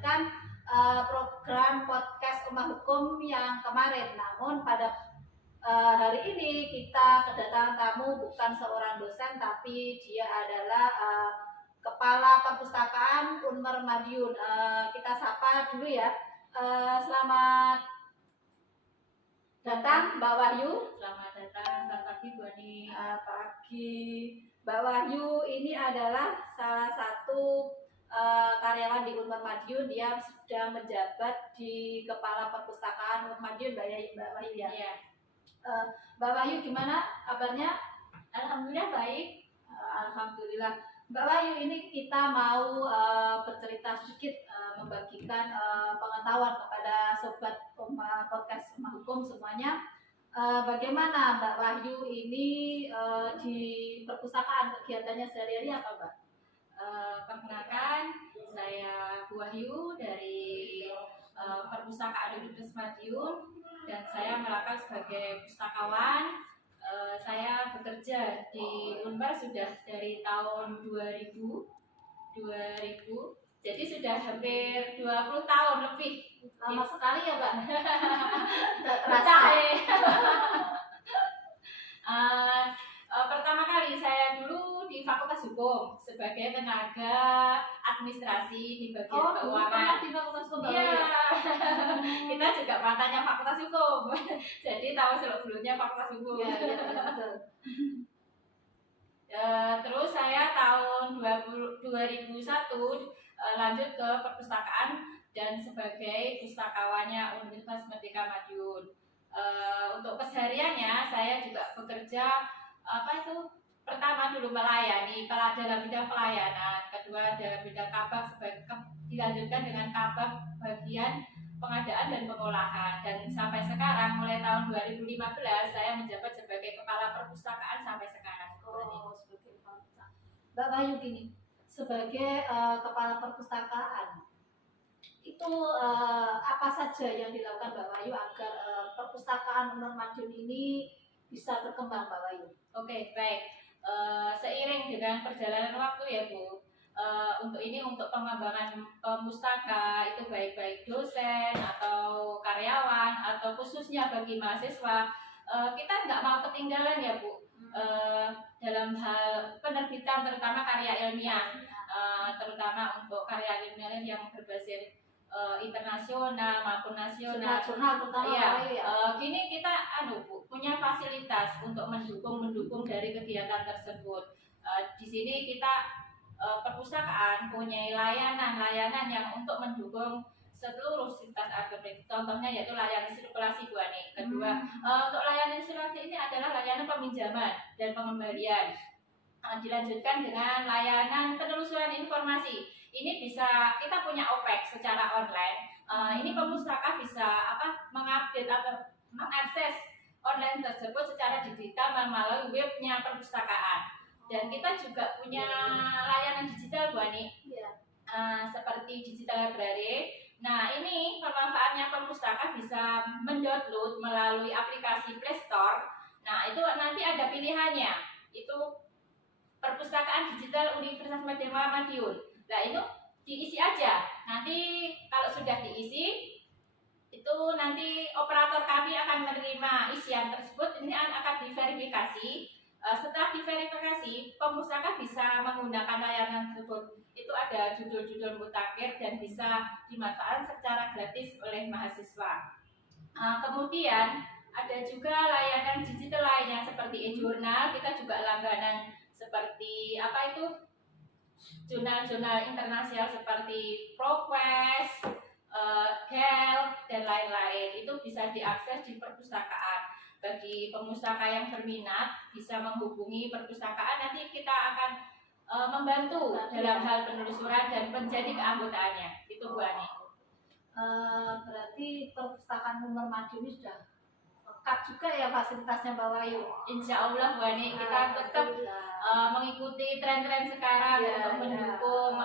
melanjutkan program podcast Rumah Hukum yang kemarin. Namun pada hari ini kita kedatangan tamu bukan seorang dosen, tapi dia adalah Kepala Perpustakaan Unmer Madiun. Kita sapa dulu ya. Selamat datang Mbak Wahyu. Selamat datang, selamat pagi Bu Ani. Pagi. Mbak Wahyu ini adalah salah satu karyawan di Unmer Madiun. Dia sudah menjabat di Kepala Perpustakaan Unmer Madiun, Mbak Wahyu ya. Iya. Mbak Wahyu gimana kabarnya? Alhamdulillah baik. Alhamdulillah. Mbak Wahyu, ini kita mau bercerita sedikit, membagikan pengetahuan kepada sobat podcast Rumah Hukum semuanya. Bagaimana Mbak Wahyu ini di perpustakaan, kegiatannya sehari-hari apa Mbak? Perkenalkan, saya Bu Wahyu dari Perpustakaan Universitas Madiun dan saya melakukan sebagai pustakawan. Saya bekerja di Unpar sudah dari tahun 2000, jadi sudah hampir 20 tahun lebih. Lama sekali ya Mbak. Betah ya. Pertama kali saya dulu di Fakultas Hukum sebagai tenaga administrasi di bagian keuangan. Di Fakultas Hukum. Iya. Kita juga matanya Fakultas Hukum. Jadi tahu seluk-beluknya Fakultas Hukum. Ya, betul. Terus saya tahun 2001 lanjut ke perpustakaan dan sebagai pustakawannya Universitas Merdeka Madiun. Untuk kesehariannya saya juga bekerja pertama dulu melayani dalam bidang pelayanan, kedua dalam bidang kabak, dilanjutkan dengan kabak bagian pengadaan dan pengolahan, dan sampai sekarang mulai tahun 2015 saya menjabat sebagai kepala perpustakaan sampai sekarang. Sebagai kepala perpustakaan. Mbak Bayu gini, sebagai kepala perpustakaan itu apa saja yang dilakukan Mbak Bayu agar perpustakaan Unmer Madiun ini bisa berkembang Mbak Bayu? Oke, baik. Seiring dengan perjalanan waktu ya Bu, untuk pengembangan pustaka itu baik dosen atau karyawan atau khususnya bagi mahasiswa, kita nggak mau ketinggalan ya Bu, dalam hal penerbitan terutama karya ilmiah, terutama untuk karya ilmiah yang berbasis internasional maupun nasional. Kini kita Bu, punya fasilitas untuk mendukung dari kegiatan tersebut. Di sini kita perpustakaan punya layanan yang untuk mendukung seluruh sivitas akademik. Contohnya yaitu layanan sirkulasi Bu Ani. Kedua, untuk layanan sirkulasi ini adalah layanan peminjaman dan pengembalian. Dilanjutkan dengan layanan penelusuran informasi. Ini bisa kita punya OPEX secara online. Ini pemustaka bisa mengupdate atau mengakses online tersebut secara digital melalui webnya perpustakaan. Dan kita juga punya layanan digital Bu Ani, seperti digital library. Nah, ini pemanfaatnya perpustaka bisa mendownload melalui aplikasi Play Store. Nah, itu nanti ada pilihannya. Itu perpustakaan digital Universitas Merdeka Madiun. Nah, itu diisi aja. Nanti kalau sudah diisi, itu nanti operator kami akan menerima isian tersebut. Ini akan diverifikasi. Setelah diverifikasi, pemustaka bisa menggunakan layanan tersebut. Itu ada judul-judul mutakhir dan bisa dimanfaatkan secara gratis oleh mahasiswa. Kemudian ada juga layanan digital lainnya seperti e-jurnal. Kita juga langganan seperti jurnal-jurnal internasional seperti ProQuest, GEL, dan lain-lain. Itu bisa diakses di perpustakaan. Bagi pemustaka yang berminat bisa menghubungi perpustakaan, nanti kita akan membantu dalam hal penelusuran dan menjadi keanggotaannya. Itu Bu Ani. Berarti perpustakaan Unmer Madiun ini sudah lengkap juga ya fasilitasnya Mbak Wahyu. Insya Allah Bu Ani, kita tetap mengikuti tren-tren sekarang untuk mendukung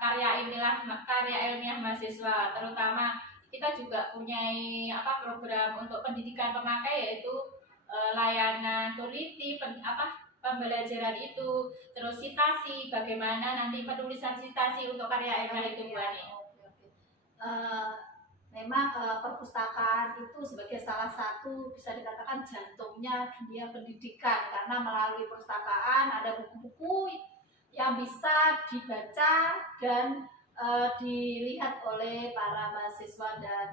karya ilmiah mahasiswa. Terutama kita juga punya program untuk pendidikan pemakai, yaitu layanan tuliti, pembelajaran itu, terus sitasi, bagaimana nanti penulisan sitasi untuk karya ilmiah itu Bu Ani. eh, memang perpustakaan itu sebagai salah satu bisa dikatakan jantungnya dunia pendidikan, karena melalui perpustakaan ada buku-buku yang bisa dibaca dan dilihat oleh para mahasiswa dan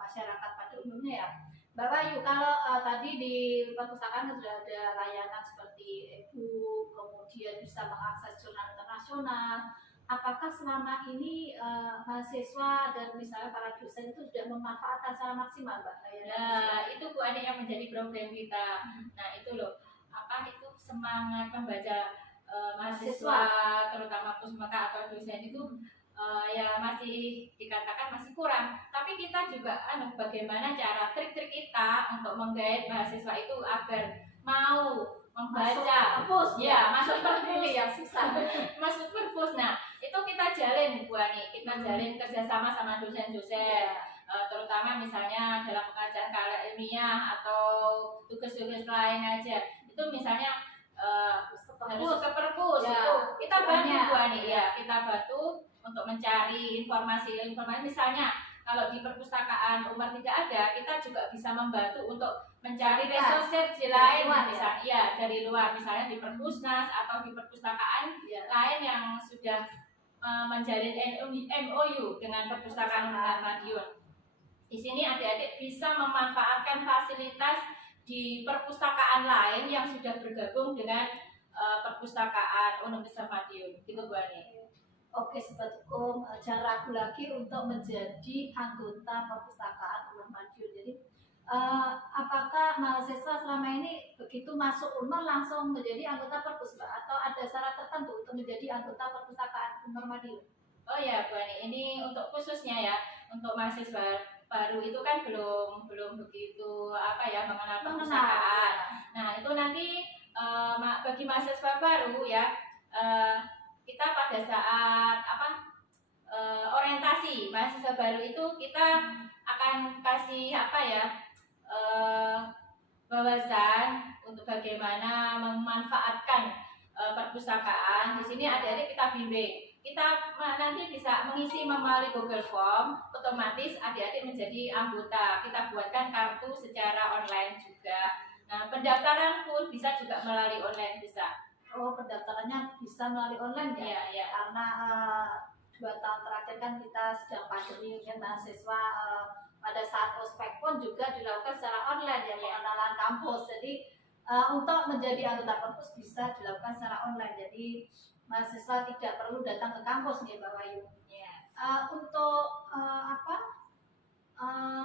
masyarakat pada umumnya ya. Mbak Bayu, kalau tadi di perpustakaan sudah ada layanan seperti e-book, kemudian bisa mengakses jurnal internasional. Apakah selama ini mahasiswa dan misalnya para dosen itu sudah memanfaatkan secara maksimal, Mbak? Nah, itu Bu Ani yang menjadi problem kita. Nah, itu loh, apa itu semangat membaca mahasiswa, terutama pusmaka atau dosen itu ya masih dikatakan masih kurang. Tapi kita juga bagaimana cara trik-trik kita untuk menggait mahasiswa itu agar mau membaca, perpus, ya masuk perpus, ini yang susah. masuk perpus. Nah, itu kita jalin Bu Ani, kita jalin kerjasama sama dosen-dosen. Terutama misalnya dalam pengajaran karya ilmiah atau tugas-tugas lain aja, itu misalnya harus ke perpus ya, itu kita bantu Bu Ani ya, kita bantu untuk mencari informasi misalnya kalau di perpustakaan Umar tidak ada, kita juga bisa membantu untuk mencari resource lain misalnya ya dari luar, misalnya di perpusnas atau di perpustakaan lain yang sudah menjalin MOU dengan perpustakaan Madiun. Di sini adik-adik bisa memanfaatkan fasilitas di perpustakaan lain yang sudah bergabung dengan perpustakaan Universitas Madiun. Gitu Bu Ani. Oke, Sobat Hukum, jangan ragu lagi untuk menjadi anggota perpustakaan Unmar Madiun. Jadi, apakah mahasiswa selama ini begitu masuk Unmar langsung menjadi anggota perpus, Mbak? Atau ada syarat tertentu untuk menjadi anggota perpustakaan Unmar Madiun? Oh ya, Bu Ani, ini untuk khususnya ya, untuk mahasiswa baru itu kan belum begitu mengenal perpustakaan. Nah, itu nanti bagi mahasiswa baru ya, kita pada saat orientasi mahasiswa baru itu kita akan kasih wawasan untuk bagaimana memanfaatkan perpustakaan. Di sini adik-adik kita bimbing. Kita nanti bisa mengisi melalui Google Form, otomatis adik-adik menjadi anggota. Kita buatkan kartu secara online juga. Nah, pendaftaran pun bisa juga melalui online bisa. Oh, pendaftarannya bisa melalui online ya? Iya. Karena 2 tahun terakhir kan kita sedang pandemi ya, mahasiswa pada saat ospek pun juga dilakukan secara online ya, pengenalan kampus. Jadi untuk menjadi anggota perpus bisa dilakukan secara online. Jadi mahasiswa tidak perlu datang ke kampus nih, Mbak Wayu. Untuk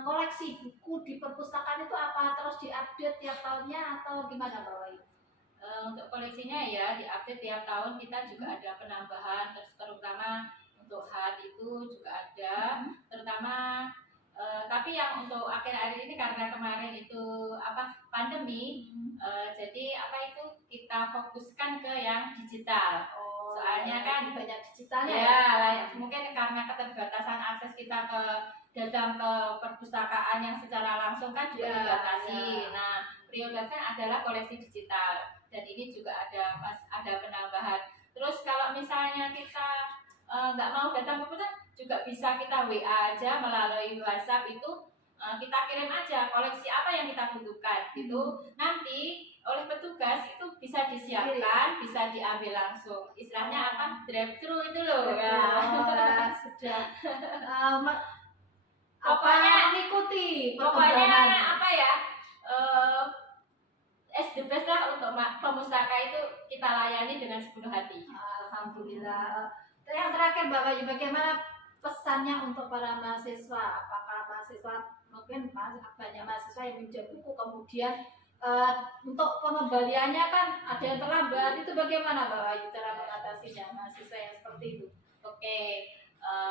koleksi buku di perpustakaan itu apa terus diupdate tiap tahunnya atau gimana, Mbak Wayu? Untuk koleksinya ya diupdate tiap tahun, kita juga ada penambahan, terutama untuk HAT itu juga ada, terutama tapi yang untuk akhir-akhir ini karena kemarin itu pandemi, jadi itu kita fokuskan ke yang digital. Soalnya kan banyak digitalnya ya, mungkin karena keterbatasan akses kita datang ke perpustakaan yang secara langsung kan juga dibatasi. Nah, prioritasnya adalah koleksi digital, dan ini juga ada penambahan. Terus kalau misalnya kita nggak mau datang ke perpustakaan, juga bisa kita WA aja melalui WhatsApp, itu kita kirim aja koleksi apa yang kita butuhkan gitu. Nanti oleh petugas itu bisa disiapkan, bisa diambil langsung. Istilahnya drive thru itu loh ya. Sudah pokoknya ikuti as the best lah untuk pemustaka itu kita layani dengan sepenuh hati. Alhamdulillah. Yang terakhir Mbak Bayu, bagaimana pesannya untuk para mahasiswa? Apakah mahasiswa mungkin banyak mahasiswa yang minjem buku kemudian untuk pengembaliannya kan ada yang terlambat, itu bagaimana Mbak Bayu cara mengatasinya mahasiswa yang seperti itu? Oke,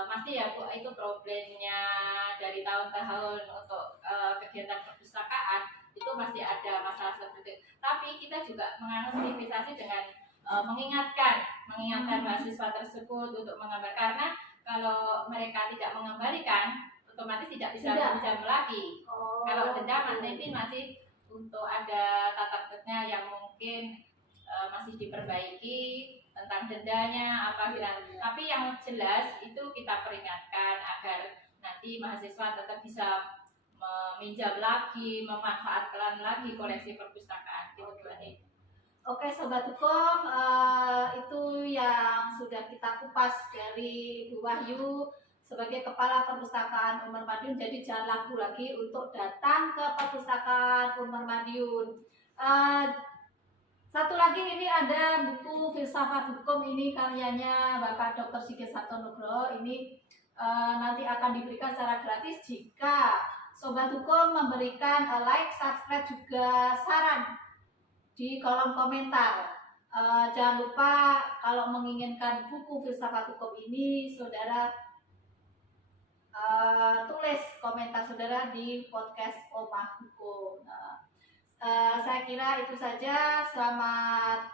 pasti ya Bu, itu problemnya dari tahun ke tahun untuk kegiatan perpustakaan itu masih ada masalah seperti itu. Tapi kita juga mengantisipasi dengan mengingatkan mahasiswa tersebut untuk mengembalikan, karena kalau mereka tidak mengembalikan otomatis tidak bisa pinjam lagi. Kalau denda nanti masih untuk ada tata tertibnya yang mungkin masih diperbaiki tentang dendanya tapi yang jelas itu kita peringatkan agar jadi mahasiswa tetap bisa meminjam lagi, memanfaatkan lagi koleksi perpustakaan gitu Bu Ani. Oke Sobat Hukum, itu yang sudah kita kupas dari Bu Wahyu sebagai Kepala Perpustakaan Unmar Madiun. Jadi jangan ragu lagi untuk datang ke Perpustakaan Unmar Madiun. Satu lagi ini ada buku Filsafat Hukum, ini karyanya Bapak Dr. Sigit Sartonugroho. Ini nanti akan diberikan secara gratis jika Sobat Hukum memberikan like, subscribe, juga saran di kolom komentar. Jangan lupa kalau menginginkan buku Filsafat Hukum ini, saudara tulis komentar saudara di podcast Omah Hukum. Saya kira itu saja. Selamat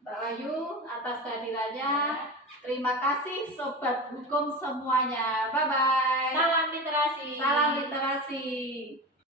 Mbak Wayu atas kehadirannya. Terima kasih Sobat Hukum semuanya. Bye bye. Salam literasi. Salam literasi.